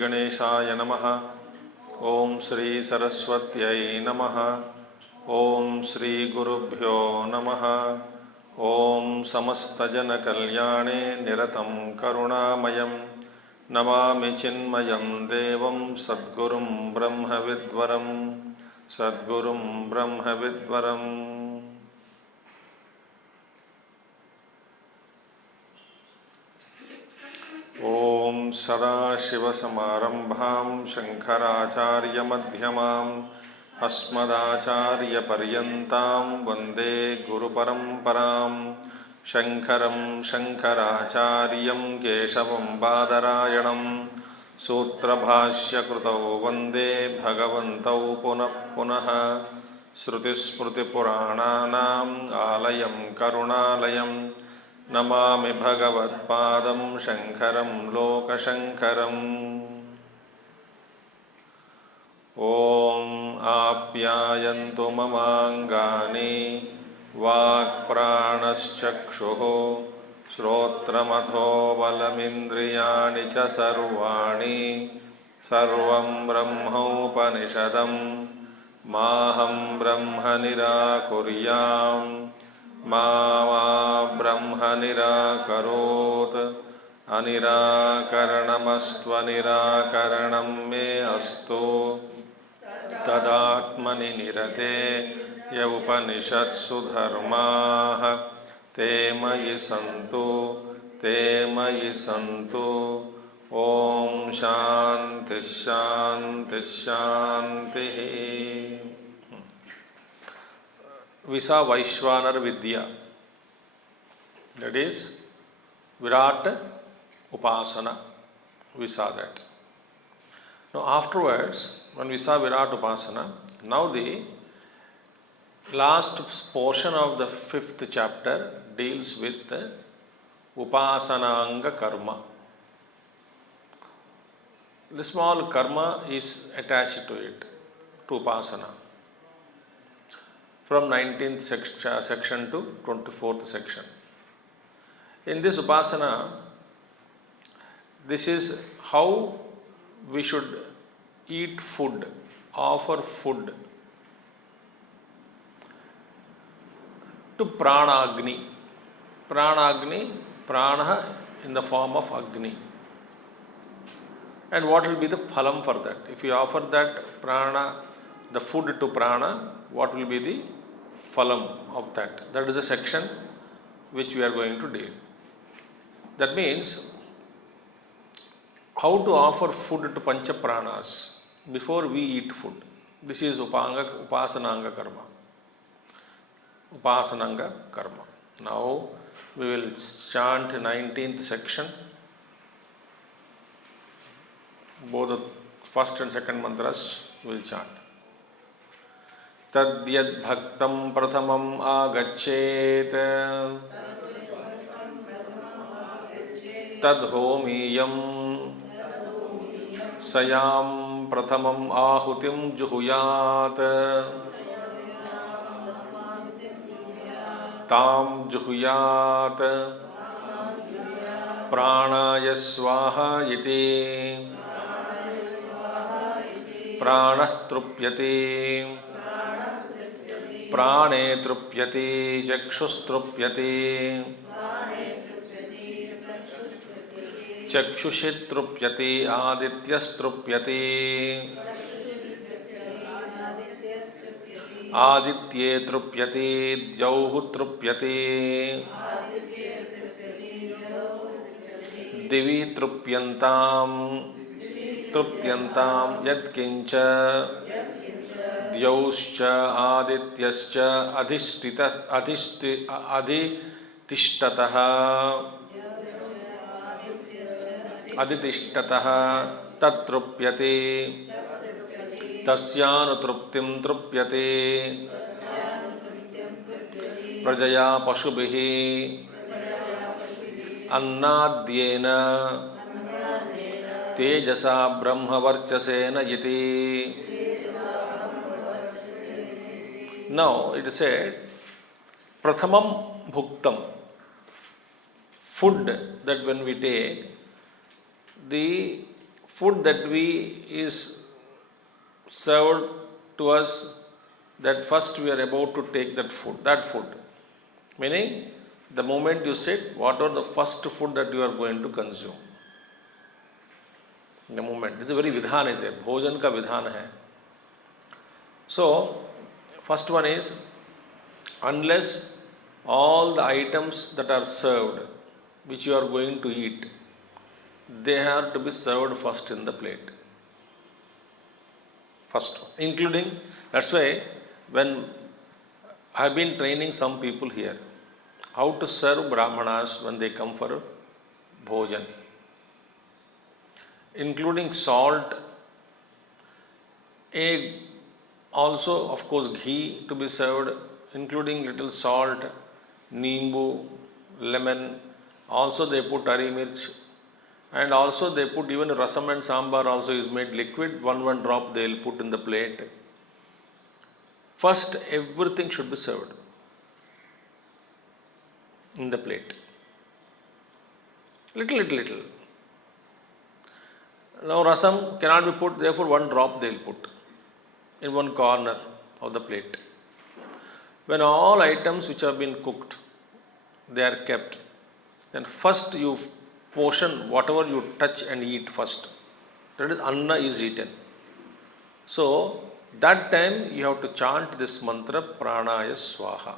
Gणेशाय Namaha. Om Shri Saraswatyai Namaha. Om Shri Gurubhyo Namaha. Om Samastajana Kalyane Niratam Karunamayam Namami Chinmayam Devam Sadgurum Brahma Vidvaram Sadgurum Brahma Vidvaram. Om Sadashivasamarambham Shankaracharya Madhyamam Asmadacharya Paryantam Vande Guru Paramparam Shankaram Shankaracharyam Keshavam Badarayanam Sutrabhashya Krutau Vande Bhagavantau Punah Punaha Shrutismriti Purananam Alayam Karunalayam Namami Bhagavad Padam Shankaram Lokashankaram. Om Apyayantu Mamangani Vak Pranaschakshuho Shrotramadho Valamindriyani Cha Sarvani Sarvam Brahma Upanishadam Maham Brahma Nirakuryam Mama Brahma Nirakarot Anirakaranamastva Nirakaranam Me Astu Tadatmani Nirate Ya Upanishatsu Dharmaha Te Mayi Santu Om Shanti Shanti Shanti. Visa Vaishvanar Vidya, that is Virat Upasana, we saw that. Now afterwards, when we saw Virat Upasana, now the last portion of the 5th chapter deals with Upasananga Karma. The small karma is attached to it, to Upasana. From 19th section to 24th section. In this Upasana, this is how we should eat food, offer food to Pranagni. Pranagni, Prana in the form of Agni. And what will be the phalam for that? If you offer that Prana, the food to Prana, what will be the phalam of that? That is a section which we are going to deal. That means how to offer food to Pancha Pranas before we eat food. This is Upasananga Karma. Upasananga Karma. Now we will chant 19th section. Both the first and second mantras we will chant. Tadyad bhaktam prathamam agachet tadhomiyam sayam prathamam ahutim juhuyat tam juhuyat pranaya swaha iti pranah trupyati Prane trupyati chakshus trupyati chakshushit trupyati adityas trupyati aditye trupyati dyauhu trupyati divi trupyantam yatkincha Dyauscha adityascha aditishtatah tatrupyati tasyanutruptim trupyati prajaya pashubhihi annadyena tejasa brahmavarchasena yiti. Now it is said, Prathamam Bhuktam, food that when we take, the food that we is served to us, that first we are about to take that food. Meaning, the moment you sit, what are the first food that you are going to consume? The moment. It's a very vidhan is it. Bhojan ka vidhan hai. So, first one is, unless all the items that are served, which you are going to eat, they have to be served first in the plate. First, including, that's why when I have been training some people here, how to serve Brahmanas when they come for bhojan, including salt, egg, also of course ghee to be served, including little salt, nimbu, lemon, also they put hari mirch, and also they put even rasam and sambar also is made liquid, one drop they will put in the plate. First, everything should be served in the plate. Little. Now rasam cannot be put, therefore one drop they will put in one corner of the plate. When all items which have been cooked, they are kept, then first you portion whatever you touch and eat first. That is anna is eaten. So that time you have to chant this mantra pranaya swaha.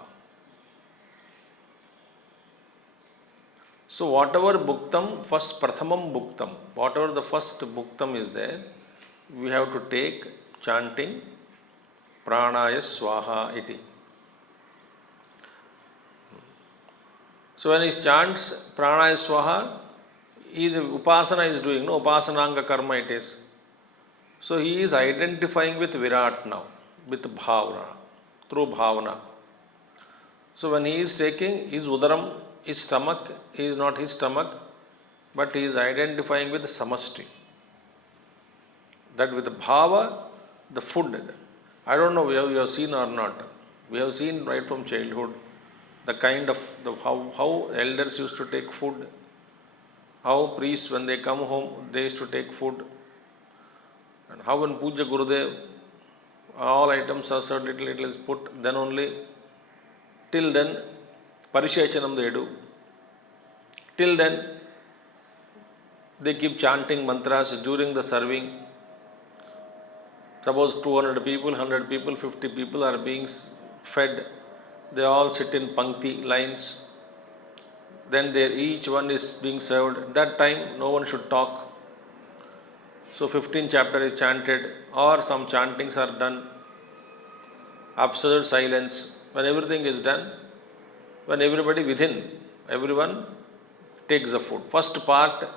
So whatever bhuktam, first prathamam bhuktam, whatever the first bhuktam is there, we have to take chanting pranaya swaha iti. So when he chants pranaya swaha, upasana is doing, no, upasananga karma it is. So he is identifying with Virat now, with bhavana, through bhavana. So when he is taking his udaram, his stomach is not his stomach, but he is identifying with the samasti. That with the bhava, the food. I don't know whether you have seen or not. We have seen right from childhood the kind of how elders used to take food, how priests when they come home they used to take food, and how when Puja Gurudev all items are served, little is put, then only till then Parishechanam they do. Till then they keep chanting mantras during the serving. Suppose 200 people, 100 people, 50 people are being fed. They all sit in pankti lines. Then each one is being served. That time no one should talk. So 15th chapter is chanted or some chantings are done. Absolute silence. When everything is done, when everyone takes the food. First part,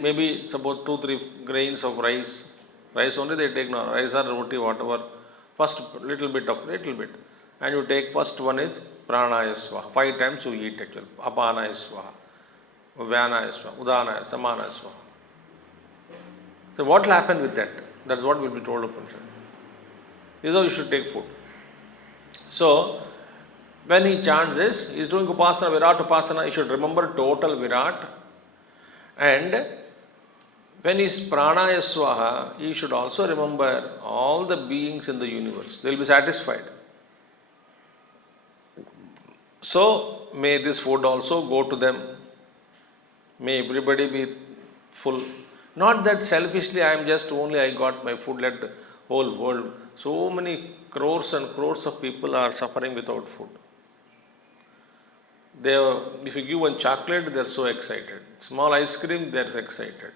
maybe suppose 2-3 grains of rice. Rice only they take, no, rice or roti, whatever. First little bit. And you take first one is pranaya swaha. 5 times you eat actually. Apanaya swaha, vyanaya swaha, udanaya, samanaya swaha. So what will happen with that? That's what will be told of Upanishad. This is how you should take food. So when he chants this, he is doing upasana, Virat upasana, he should remember total Virat. And when he is pranaya swaha, he should also remember all the beings in the universe. They will be satisfied. So may this food also go to them. May everybody be full. Not that selfishly I got my food, let the whole world. So many crores and crores of people are suffering without food. If you give one chocolate, they are so excited. Small ice cream, they are excited.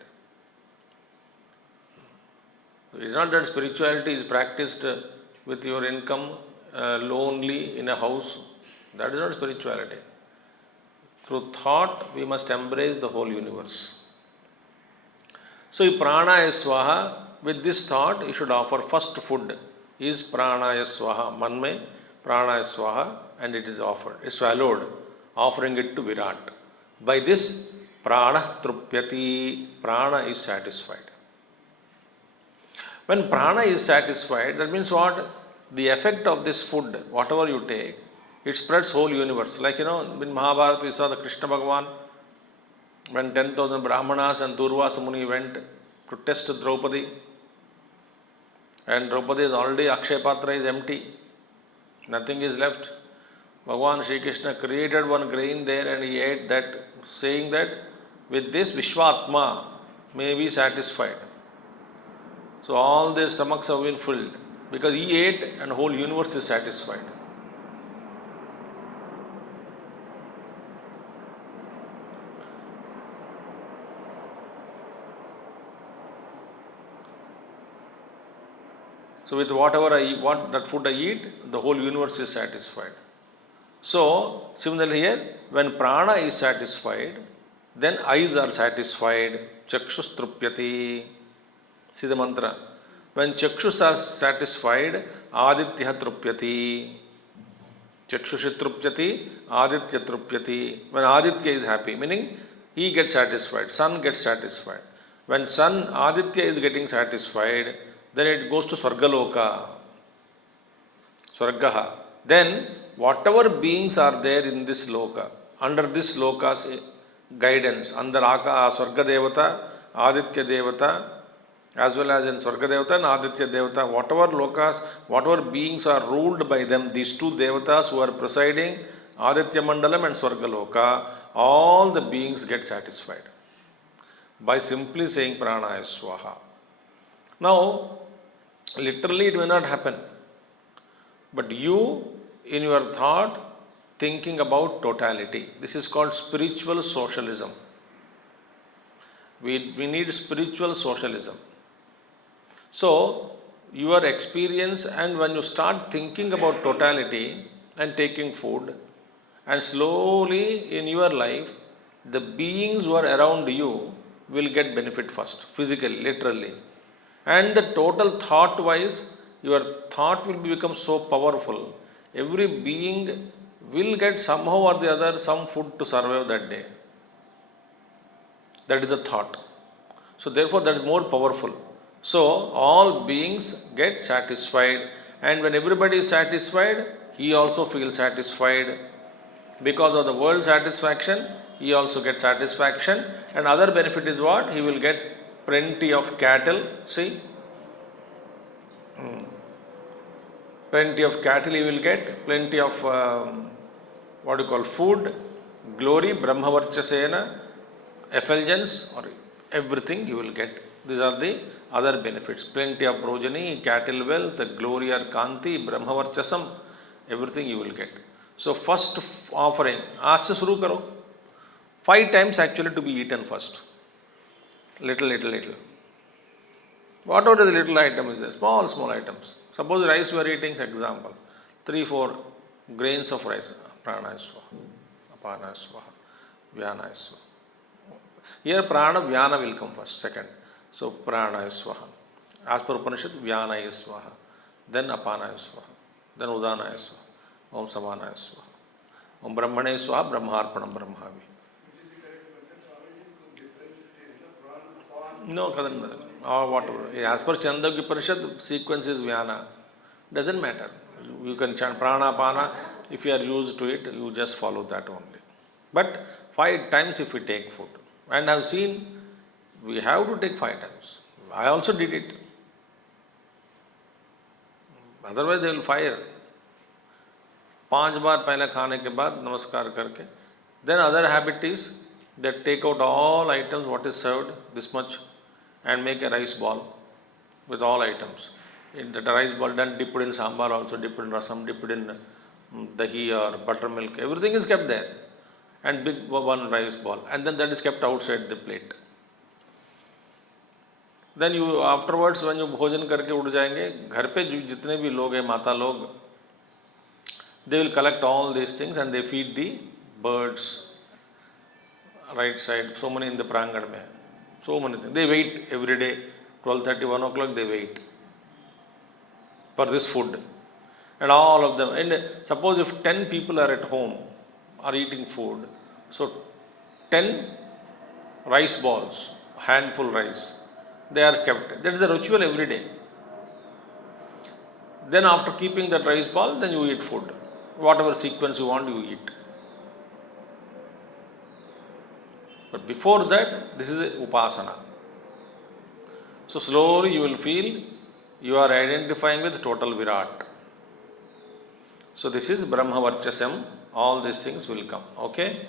It's not that spirituality is practiced with your income lonely in a house. That is not spirituality. Through thought, we must embrace the whole universe. So, pranaya swaha, with this thought, you should offer first food is pranaya swaha, manme pranaya swaha, and it is offered, is swallowed, offering it to Virat. By this, prana trupyati, prana is satisfied. When prana is satisfied, that means what? The effect of this food, whatever you take, it spreads whole universe. Like in Mahabharata we saw the Krishna Bhagavan, when 10,000 Brahmanas and Durvasa Muni went to test Draupadi. And Draupadi is already, Akshay Patra is empty. Nothing is left. Bhagavan Shri Krishna created one grain there and he ate that, saying that with this Vishwatma may be satisfied. So all their stomachs have been filled because he ate and the whole universe is satisfied. So with whatever I eat, what that food I eat, the whole universe is satisfied. So similarly here, when prana is satisfied, then eyes are satisfied. Chakshus trupyati. See the mantra. When chakshus are satisfied, aditya trupyati. Chakshushi trupyati, aditya trupyati. When aditya is happy, meaning he gets satisfied, sun gets satisfied. When sun, aditya is getting satisfied, then it goes to Swargaloka, Swargaha. Then whatever beings are there in this loka, under this loka's guidance, under Swarga Devata, Aditya Devata, as well as in Swarga Devata and Aditya Devata, whatever lokas, whatever beings are ruled by them, these two devatas who are presiding, Aditya Mandalam and Swargaloka, all the beings get satisfied by simply saying Pranaya Swaha. Now, literally it may not happen, but you in your thought thinking about totality. This is called spiritual socialism. We need spiritual socialism. So, your experience, and when you start thinking about totality and taking food, and slowly in your life, the beings who are around you will get benefit first, physically, literally. And the total thought wise, your thought will become so powerful. Every being will get somehow or the other some food to survive that day. That is the thought. So therefore that is more powerful. So all beings get satisfied, and when everybody is satisfied, he also feels satisfied. Because of the world satisfaction, he also gets satisfaction. And other benefit is what? He will get plenty of cattle. See? Plenty of cattle he will get, plenty of food, glory, Brahmavarchasena, effulgence, or everything you will get. These are the other benefits. Plenty of progeny, cattle wealth, glory or kanti, Brahmavarchasam, everything you will get. So first offering, aaj se shuru karo. 5 times actually to be eaten first. Little. Whatever the little item is there, small items. Suppose rice you are eating, for example, 3-4 grains of rice, Pranaya Swaha, Apanaya Swaha, Vyanaya Swaha. Here Prana, Vyana will come first, second. So Pranaya Swaha. As per Upanishad, Vyanaya Swaha, then Apanaya Swaha, then Udanaya Swaha, Om Samanaya Swaha, Om Brahmane Swaha, Brahmarpanam Brahmavi. No, or whatever. As per Chandogya Upanishad, sequence is Vyana. Doesn't matter. You can chant Prana, Pana. If you are used to it, you just follow that only. But 5 times if we take food. And I have seen, we have to take 5 times. I also did it. Otherwise they will fire. 5 बार पहले खाने के बाद नमस्कार करके. Then other habit is that take out all items what is served, this much, and make a rice ball with all items. In the rice ball, then dipped in sambar also, dipped in rasam, dipped in dahi or buttermilk. Everything is kept there. And big one rice ball. And then that is kept outside the plate. Then you afterwards when you bhojan करके उठ जाएंगे, घर पे जितने भी लोग हैं, माता लोग, they will collect all these things and they feed the birds. Right side, so many in the prangan mein. So many things. They wait every day, 12:30, 1 o'clock they wait for this food. And all of them. And suppose if 10 people are at home, are eating food, so 10 rice balls, handful rice, they are kept. That is the ritual every day. Then after keeping that rice ball, then you eat food. Whatever sequence you want, you eat. But before that, this is Upasana. So slowly you will feel you are identifying with total Virat. So this is Brahma Varchasam. All these things will come. Okay?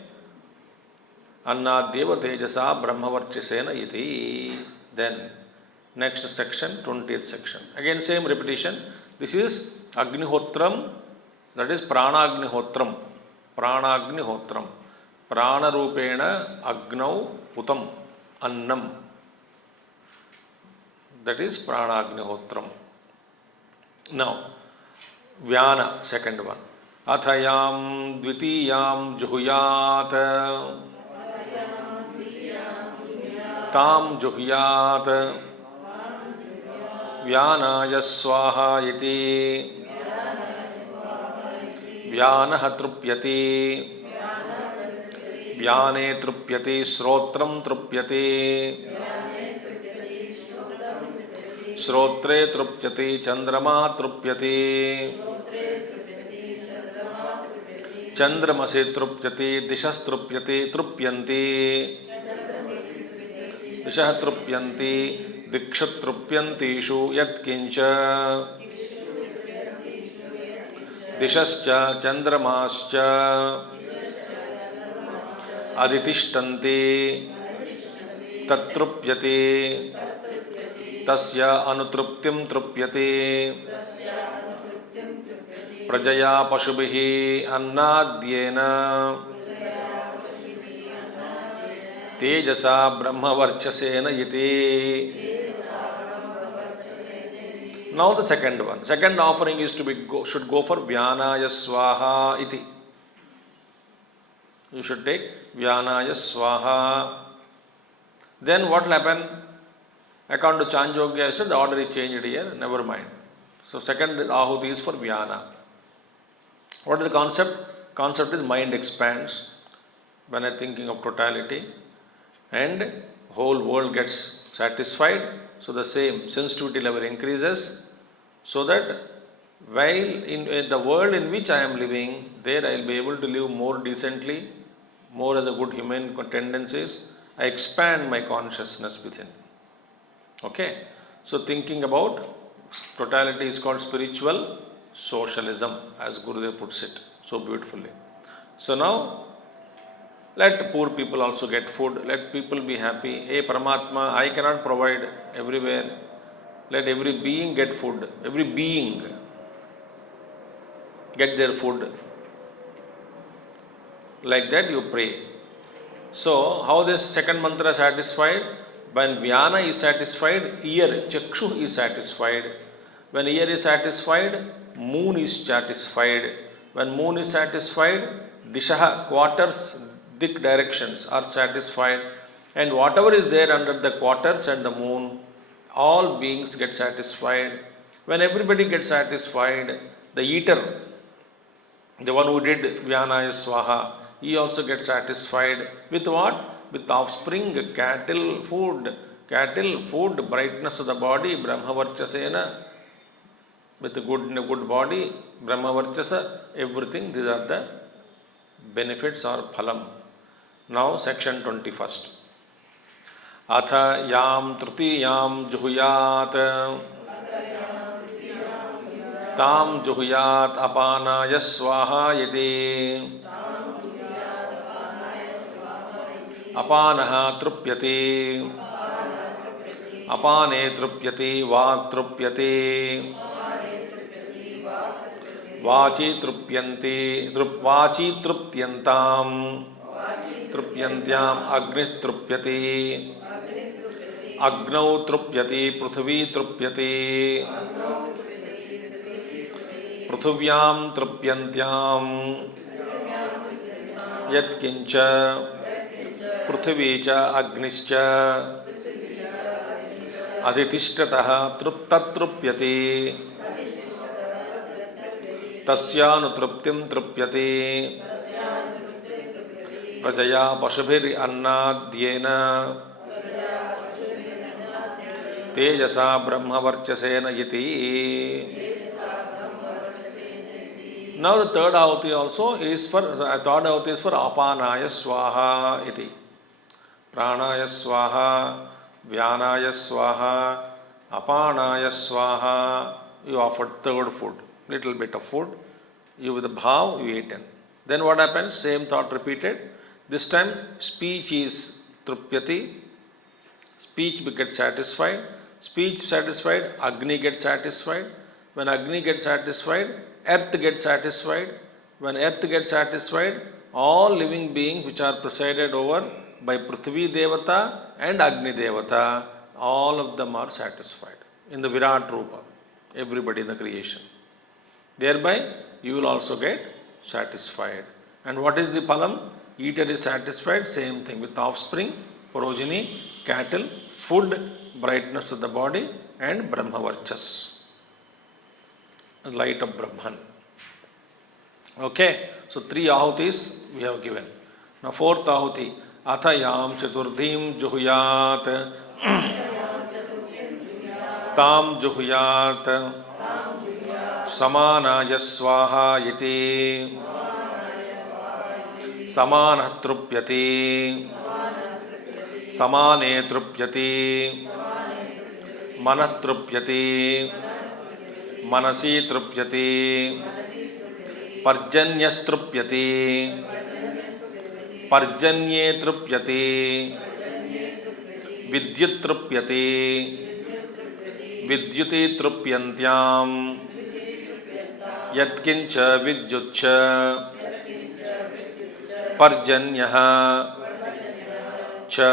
Annadyeva Tejasa Brahma Varchasena iti. Then next section, 20th section. Again same repetition. This is Agnihotram, that is Prana Agnihotram. Prana Agnihotram. Prana Rupena Agnau Putam Annam. That is Prana Agnihotram. Now, Vyana, second one. Athayam Dvitiyam Juhuyat Tam Juhuyat Vyanaya Swaha iti Vyanaha Trupyati Vyane Trupyati Srotram Trupyati Srotre Trupyati Chandrama Trupyati Chandramasi Trupyati Dishas Trupyati Trupyanti Dishah Trupyanti Dikshat Trupyantishu Yatkincha Dishascha Chandramascha Aditishtanti Tatrupyati Tasya Anutruptim Trupyati Prajaya Pashubhihi Annadyena Tejasa Brahma Varchasena iti. Now the second one. Second offering is should go for Vyanaya Swaha iti. You should take Vyanaya Swaha. Then what will happen? According to Chandogya, I said the order is changed here. Never mind. So second Ahuti is for Vyana. What is the concept? Concept is mind expands when I am thinking of totality and whole world gets satisfied. So the same sensitivity level increases, so that while in the world in which I am living, there I will be able to live more decently, more as a good human tendencies. I expand my consciousness within. Okay? So thinking about totality is called spiritual socialism, as Gurudev puts it so beautifully. So now, let poor people also get food, let people be happy. Hey Paramatma, I cannot provide everywhere. Let every being get food. Every being get their food. Like that you pray. So, how this second mantra is satisfied? When Vyana is satisfied, ear, Chakshu is satisfied. When ear is satisfied, moon is satisfied. When moon is satisfied, Dishaha, quarters, Dik directions are satisfied. And whatever is there under the quarters and the moon, all beings get satisfied. When everybody gets satisfied, the eater, the one who did Vyanaya Swaha, he also gets satisfied. With what? With offspring, cattle, food, brightness of the body, Brahma Varchasena, with a good body, Brahma Varchasa, everything. These are the benefits or phalam. Now section 21st. Atha yam trutiyam juhuyat tam juhuyat apanaya swaha yati apanaha trupyati apane trupyati vak trupyati vachi trupyanti vachi trupyantam trupyantyam agnis trupyati agnau trupyati prithvi trupyati prithvyam trupyantyam yatkincha prithvicha agnischa adhitishtataha tatrupyati tasyanutruptim trupyati prajaya pashubhir annadyena tejasa brahma varchasena iti. Now the third ahuti also is for apanaya swaha iti. Pranaya swaha, Vyanaya swaha, Apanaya swaha, you offered third food, little bit of food. You with the bhav, you eaten. Then what happens? Same thought repeated. This time speech is trupyati. Speech gets satisfied. Speech satisfied, Agni gets satisfied. When Agni gets satisfied, earth gets satisfied. When earth gets satisfied, all living beings which are presided over by Prithvi Devata and Agni Devata, all of them are satisfied in the Virat Rupa, everybody in the creation. Thereby, you will also get satisfied. And what is the palam? Eater is satisfied, same thing with offspring, progeny, cattle, food, brightness of the body, and Brahmavarchas, light of Brahman. Okay, so 3 ahutis we have given. Now 4th ahuti, athayam chaturdhim juhuyat, tam juhuyat, samanaya swaha iti, samanah trupyati, samane trupyati, manah trupyati, manasi trupyati, parjanyas trupyati, parjanye trupyati, vidyut trupyati, vidyuti trupyantyam, yatkincha vidyutcha, parjanyah cha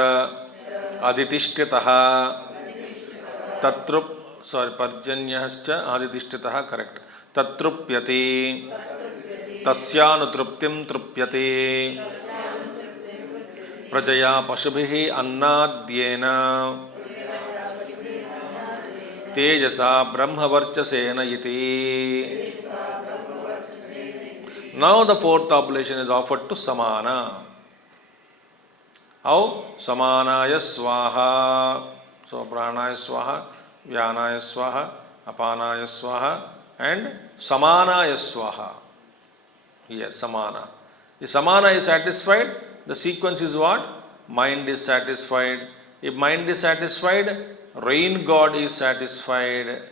aditishthitaha, parjanyascha aditishthitaha, correct. Tatrupyati, tasyanutruptim trupyati, prajaya pashubhihi annadyena, tejasa brahmavarchasena iti. Now the 4th oblation is offered to Samana. How? Samanaya swaha. So pranaya swaha, vyanaya swaha, apanaya swaha, and samanaya swaha. Here, samana. If samana is satisfied, the sequence is what? Mind is satisfied. If mind is satisfied, rain god is satisfied.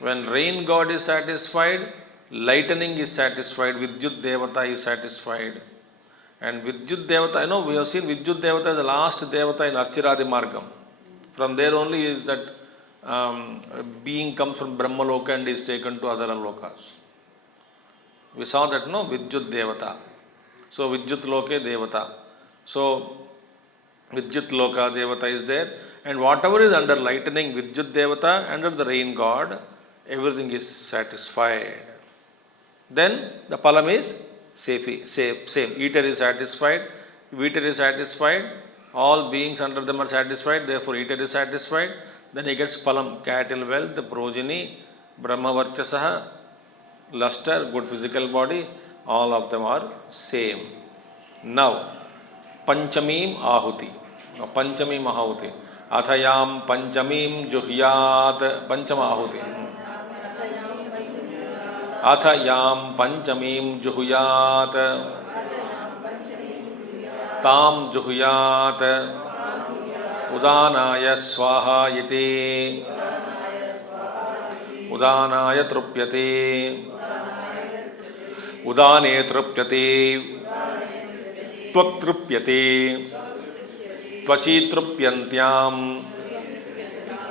When rain god is satisfied, lightning is satisfied, Vidyut Devata is satisfied. And Vidyut Devata, we have seen Vidyut Devata as the last Devata in Archiradi Margam. From there only is that being comes from Brahmaloka and is taken to other lokas. We saw that, Vidyut Devata. So Vidyut Loke Devata. So Vidyut Loka Devata is there. And whatever is under lightning, Vidyut Devata, under the rain god, everything is satisfied. Then the palam is same. Eater is satisfied. If eater is satisfied, all beings under them are satisfied, therefore eater is satisfied. Then he gets palam, cattle, wealth, progeny, Brahmavarchasaha, luster, good physical body, all of them are same. Now, Panchamim Ahuti. Panchamim Ahuti. Athayam Panchamim Juhyat. Panchama Ahuti. Athayam Panchamim Juhyat. Tam Juhyat. Udanaya Swaha Iti. Udanaya Trupyati. Udane Trupyati. Tvatrupyati. Tvachitrupyantyam.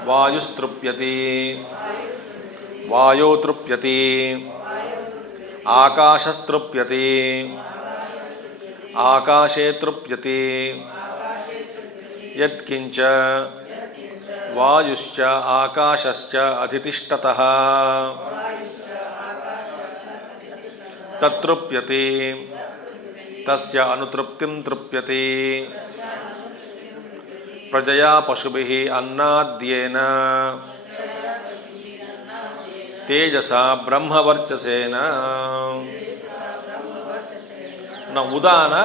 Vayustrupyati. Vayotrupyati. Akashastrupyati. Akashetrupyati. Yatkincha Vayuscha Akashascha Adhitishthataha Tatrupyati Tasya Anutruptim Trupyati Prajaya Pashubhihi Annadyena Tejasa Brahmavarchasena. Now Udana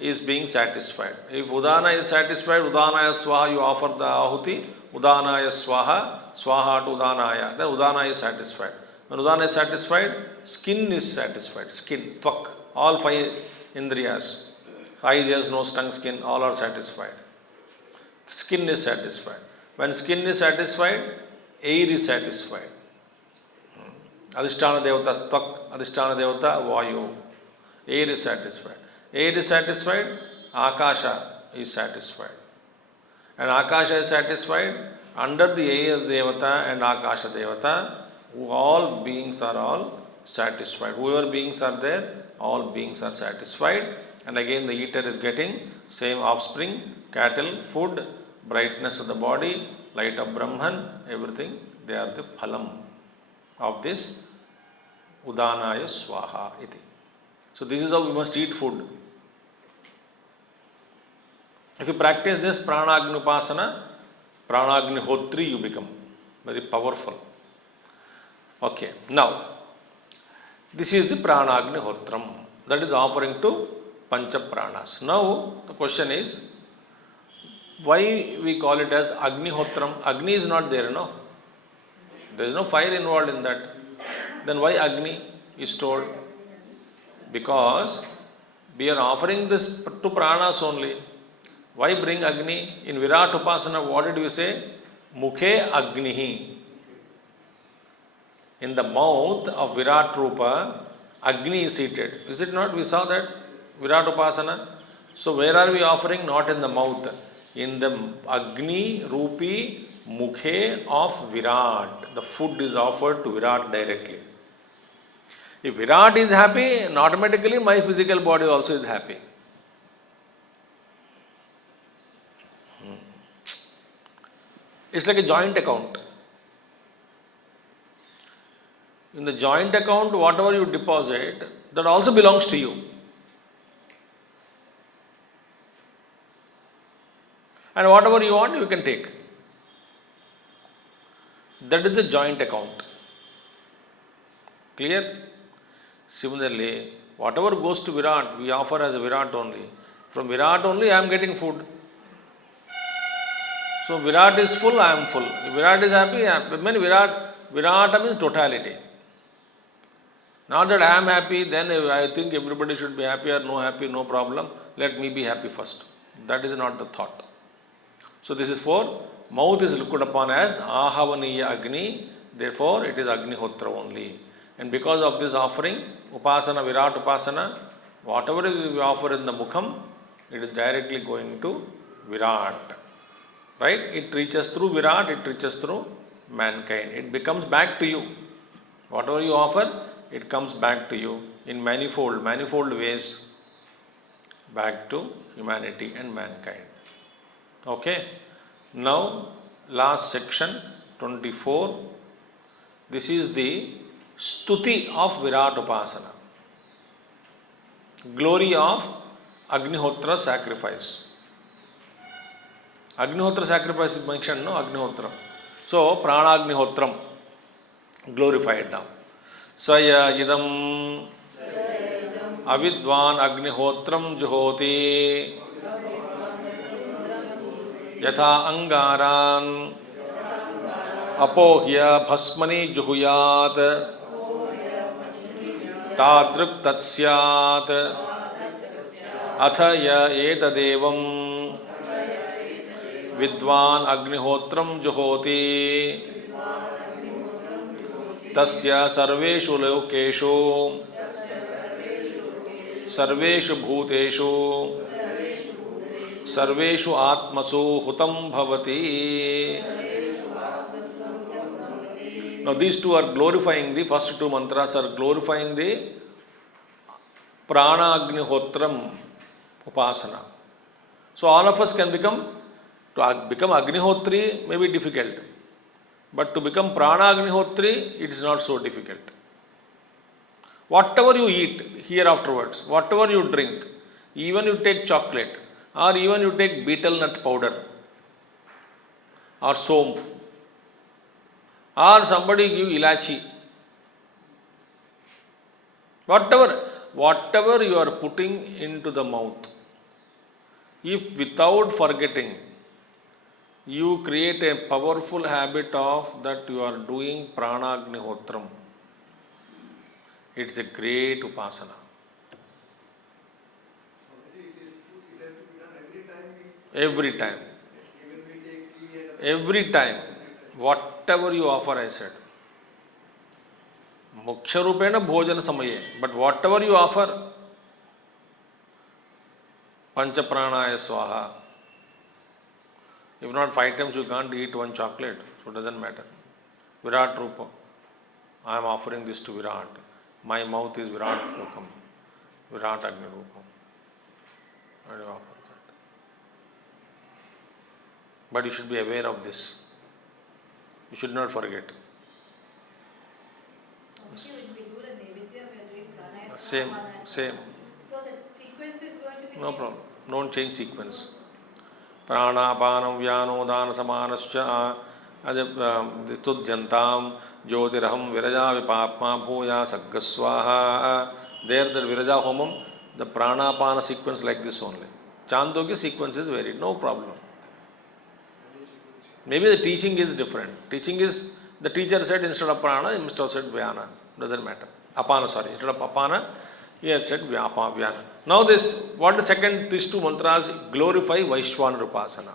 is being satisfied. If Udana is satisfied, Udanaya Swaha, you offer the Ahuti, Udanaya Swaha, Swaha to Udanaya, then Udana is satisfied. When Udana is satisfied, skin is satisfied. Skin, Tvak, all 5 Indriyas, eyes, ears, nose, tongue, skin, all are satisfied. Skin is satisfied. When skin is satisfied, air is satisfied. Adhisthana Devata Stvak, Adhisthana Devata Vayu. Air is satisfied. Air is satisfied, Akasha is satisfied. And Akasha is satisfied, under the air Devata and Akasha Devata, all beings are all satisfied. Whoever beings are there, all beings are satisfied. And again the eater is getting same offspring, cattle, food, brightness of the body, light of Brahman, everything. They are the phalam of this Udanaya Swaha iti. So this is how we must eat food. If you practice this Prana Agni Upasana, Prana Agni Hotri you become very powerful. Okay, now this is the Prana Agni Hotram, that is offering to Pancha Pranas. Now the question is, why we call it as Agni Hotram? Agni is not there, no? There is no fire involved in that. Then why Agni is told? Because we are offering this to Pranas only. Why bring Agni? In Virat Upasana, what did we say? Mukhe Agnihi. In the mouth of Virat Rupa, Agni is seated. Is it not? We saw that. Virat Upasana. So where are we offering? Not in the mouth. In the Agni Rupi Mukhe of Virat. The food is offered to Virat directly. If Virat is happy, automatically my physical body also is happy. It's like a joint account. In the joint account, whatever you deposit, that also belongs to you. And whatever you want, you can take. That is the joint account. Clear? Similarly, whatever goes to Virat, we offer as a Virat only. From Virat only, I am getting food. So Virat is full, I am full. If Virat is happy, I mean Virat means totality. Not that I am happy, then I think everybody should be happy or no happy, no problem. Let me be happy first. That is not the thought. So this is for mouth is looked upon as Ahavaniya Agni, therefore it is Agnihotra only. And because of this offering, Upasana, Virat Upasana, whatever we offer in the Mukham, it is directly going to Virat. Right? It reaches through Virat, it reaches through mankind. It becomes back to you. Whatever you offer, it comes back to you in manifold ways, back to humanity and mankind. Okay? Now, last section, 24. This is the Stuti of Virat Upasana. Glory of Agnihotra sacrifice. Agnihotra sacrifice is mentioned, no? Agnihotra. So, Prana Agnihotram, glorified now. Saya idam avidvan agnihotram juhoti yatha angaran apohya bhasmani juhuyat tadruk tatsyat atha ya etadevam vidvan agnihotram juhoti tasya sarveshu lokeshu sarveshu bhuteshu sarveshu atmasu hutam bhavati. Now these two are glorifying, the first two mantras are glorifying the Prana Agnihotram Upasana. So all of us can become Agnihotri may be difficult. But to become Prana Agnihotri, it is not so difficult. Whatever you eat here afterwards, whatever you drink, even you take chocolate, or even you take betel nut powder, or somp, or somebody give ilachi, whatever you are putting into the mouth, if without forgetting, you create a powerful habit of that you are doing Prana Agnihotram. It's a great upasana. Every time. Every time. whatever you offer, I said. Mukhya rupena bhojana samaye. But whatever you offer, pancha pranaya swaha. If not 5 times, you can't eat one chocolate. So it doesn't matter. Virat Rupa. I am offering this to Virat. My mouth is Virat Rupam. Virat Agni Rupam. And you offer that. But you should be aware of this. You should not forget. Same. So the sequence is going to be No problem. Don't change sequence. Prana, panam, vyano, dana, samanascha, tudjantam, jyotiraham, viraja, vipapma, bhuya, saggaswaha. There, the viraja homam, the prana, pana sequence like this only. Chandogya sequence is varied, no problem. Maybe the teaching is different. Teaching is, the teacher said instead of prana, he must have said vyana. Doesn't matter. Apana, sorry. Instead of apana, he had said vyana. Now this, what the second, these two mantras glorify Vaishwana Upasana.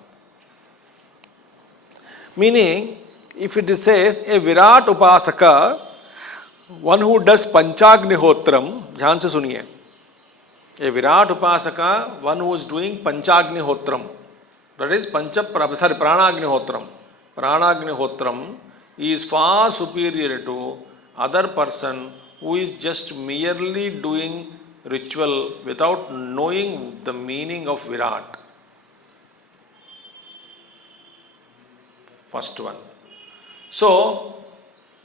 Meaning, if it says a Virat Upasaka, one who does Panchagnihotram, dhyan se suniye. A Virat Upasaka, one who is doing Panchagnihotram, that is Pranagnihotram. Pranagnihotram is far superior to other person who is just merely doing ritual without knowing the meaning of Virat. First one. So,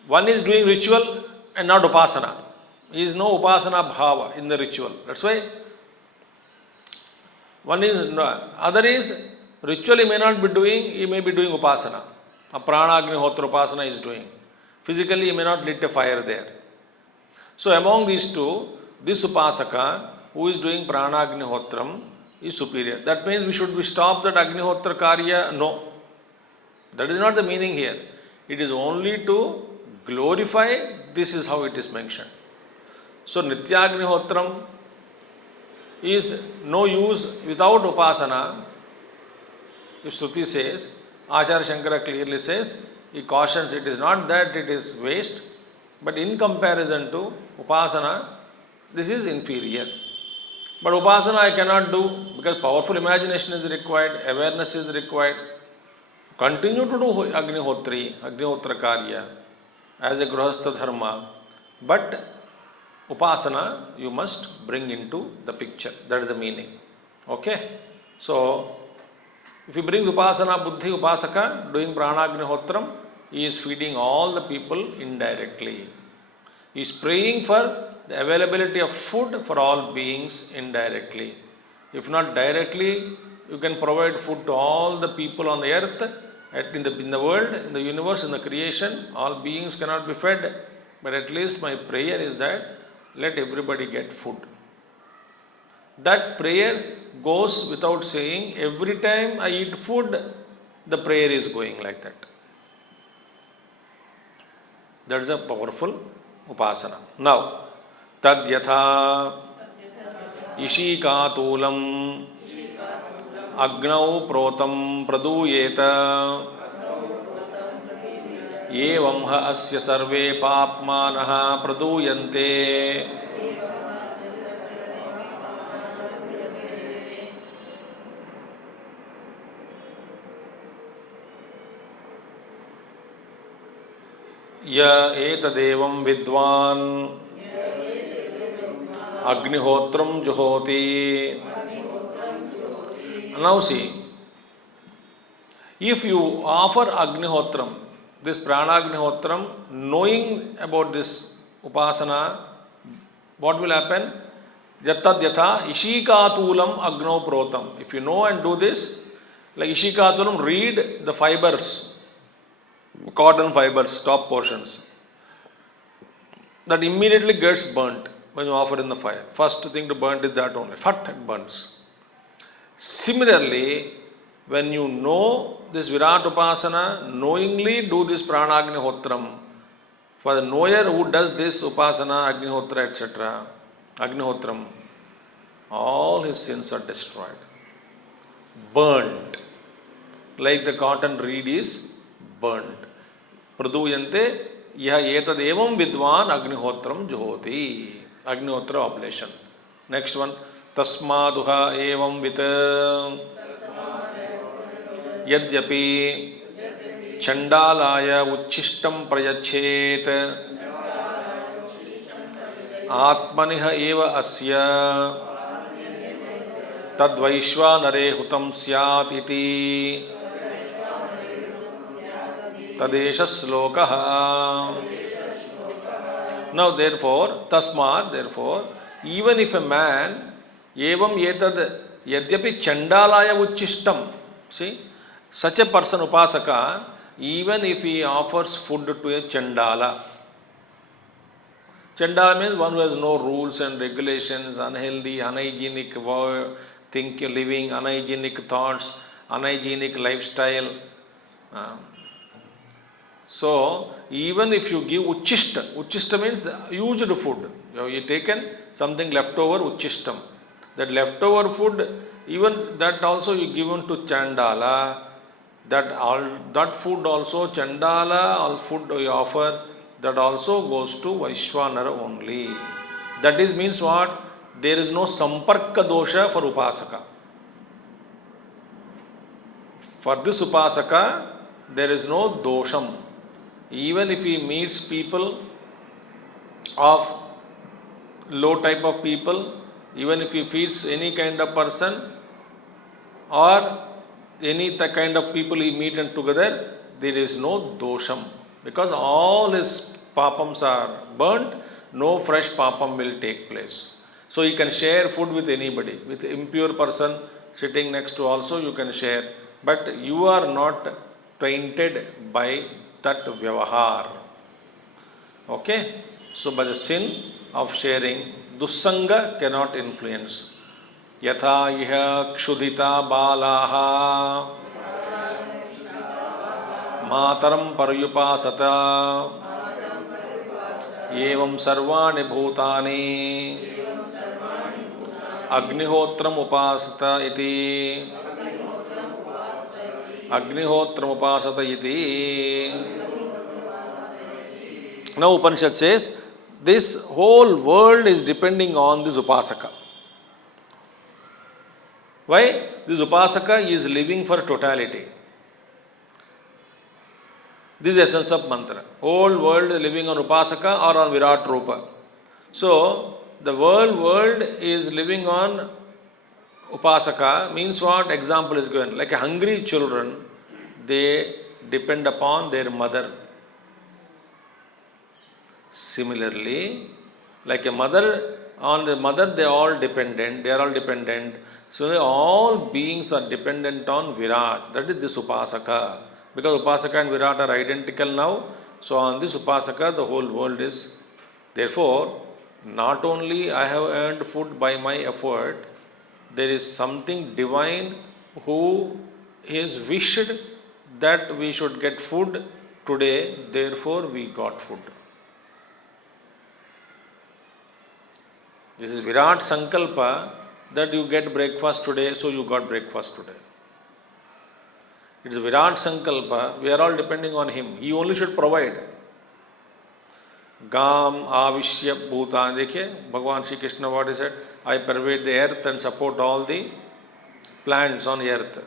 one is doing ritual and not upasana. There is no upasana bhava in the ritual. That's why one is, other is ritual he may not be doing, he may be doing upasana. A prana agnihotra upasana is doing. Physically he may not lit a fire there. So among these two, this upasaka who is doing prana agnihotram is superior. That means we should stop that agnihotra karya? No. That is not the meaning here. It is only to glorify, this is how it is mentioned. So Nityagnihotram is no use without upasana. If Shruti says, Acharya Shankara clearly says, he cautions it is not that it is waste, but in comparison to upasana, this is inferior. But upasana I cannot do because powerful imagination is required, awareness is required. Continue to do Agnihotra Karya as a Grahastha Dharma, but upasana you must bring into the picture. That is the meaning. Okay? So, if you bring upasana, buddhi, upasaka, doing pranagniHotram, he is feeding all the people indirectly. He is praying for the availability of food for all beings indirectly. If not directly, you can provide food to all the people on the earth, in the world, in the universe, in the creation. All beings cannot be fed, but at least my prayer is that let everybody get food. That prayer goes without saying. Every time I eat food, the prayer is going like that. That is a powerful upasana. Now, tadyatha ishikatulam agnau protam praduyeta evam ha asya sarve papmanaha praduyante. Ya etadevam vidvan agnihotram juhoti. Now see, if you offer agnihotram, this pranagniHotram, knowing about this upasana, what will happen? Jatadyatha ishikatulam agno protam. If you know and do this, like ishikatulam, read the fibers, cotton fibers, top portions. That immediately gets burnt when you offer in the fire. First thing to burn is that only. Fat, it burns. Similarly, when you know this Virat Upasana, knowingly do this PranagniHotram. For the knower who does this Upasana, Agnihotra, etc., Agnihotram, all his sins are destroyed. Burnt. Like the cotton reed is burnt. Praduyante yah etadevam vidvan agnihotram juhoti. Agnihotra oblation. Next one. Tasmaduha evam vit yadyapi chandalaya uchishtam prayachet atmaniha eva asya tadvaishvanare hutam syat iti tadesha slokaha. Now therefore, tasmat, therefore, even if a man, evam etad yadyapi chandalaya uchishtam, see, such a person, upasaka, even if he offers food to a chandala. Chandala means one who has no rules and regulations, unhealthy, unhygienic thinking, living, unhygienic thoughts, unhygienic lifestyle. So, even if you give uchishta means used food. You taken something leftover, uchishtam. That leftover food, even that also you given to chandala. That food also, chandala, all food you offer, that also goes to Vaishwanara only. That is means what? There is no samparka dosha for upasaka. For this upasaka, there is no dosham. Even if he meets people of low type of people, even if he feeds any kind of person or any kind of people he meet and together, there is no dosham. Because all his papams are burnt, no fresh papam will take place. So he can share food with anybody. With impure person sitting next to also you can share. But you are not tainted by that vyavahar. Okay? So by the sin of sharing, dussanga cannot influence. Yatha iha kshudita balaha mataram paryupasata evam sarvani bhutani agnihotram upasata iti agnihotram upasata iti. Now Upanishad says this whole world is depending on this upasaka. Why? This upasaka is living for totality. This is the essence of mantra. Whole world is living on upasaka or on Virat Rupa. So, the world is living on upasaka means what? Example is given. Like a hungry children, they depend upon their mother. Similarly, like a mother, on the mother they are all dependent. So all beings are dependent on Virat. That is this upasaka. Because upasaka and Virat are identical now. So on this upasaka the whole world is. Therefore, not only I have earned food by my effort, there is something divine who is wished that we should get food today. Therefore we got food. This is Virat Sankalpa that you get breakfast today, so you got breakfast today. It is Virat Sankalpa, we are all depending on him. He only should provide. Gam Avishya Bhutan. Dekhiye, Bhagavan Shri Krishna what he said? I pervade the earth and support all the plants on earth.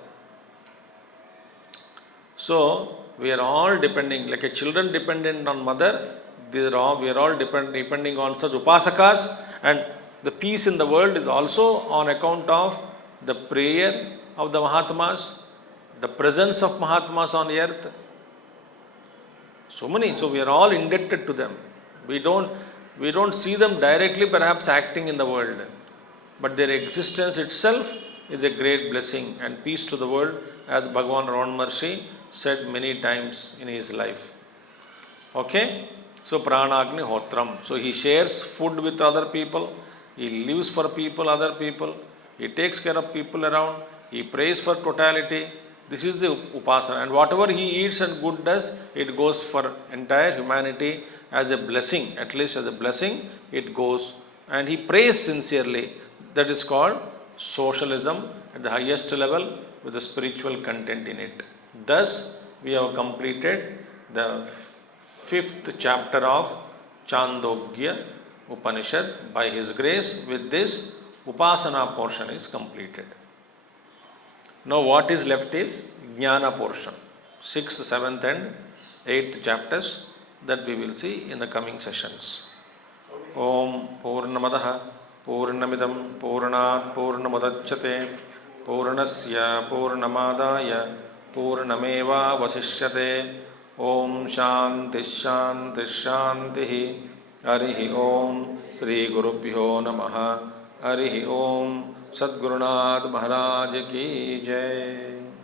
So, we are all depending, like a children dependent on mother, we are all depending on such upasakas, and the peace in the world is also on account of the prayer of the Mahatmas, the presence of Mahatmas on earth. So many, so we are all indebted to them. We don't see them directly perhaps acting in the world, but their existence itself is a great blessing and peace to the world, as Bhagavan Raman Maharshi said many times in his life. Okay? So Pranagni Hotram. So he shares food with other people, he lives for people, other people, he takes care of people around, he prays for totality. This is the upasana, and whatever he eats and good does, it goes for entire humanity as a blessing, at least as a blessing it goes, and he prays sincerely. That is called socialism at the highest level with the spiritual content in it. Thus, we have completed the fifth chapter of Chandogya Upanishad. By His grace, with this, Upasana portion is completed. Now what is left is Jnana portion, 6th, 7th and 8th chapters, that we will see in the coming sessions. Om Purnamadaha Purnamidam Purnat Purnamudachyate Purnasya Purnamadaya Purnameva Vasishyate. Om Shanti Shanti Shanti. Harihi Om. Shri Gurubhyo Namaha. Harihi Om. Sadgurunath Maharaj Ki Jai.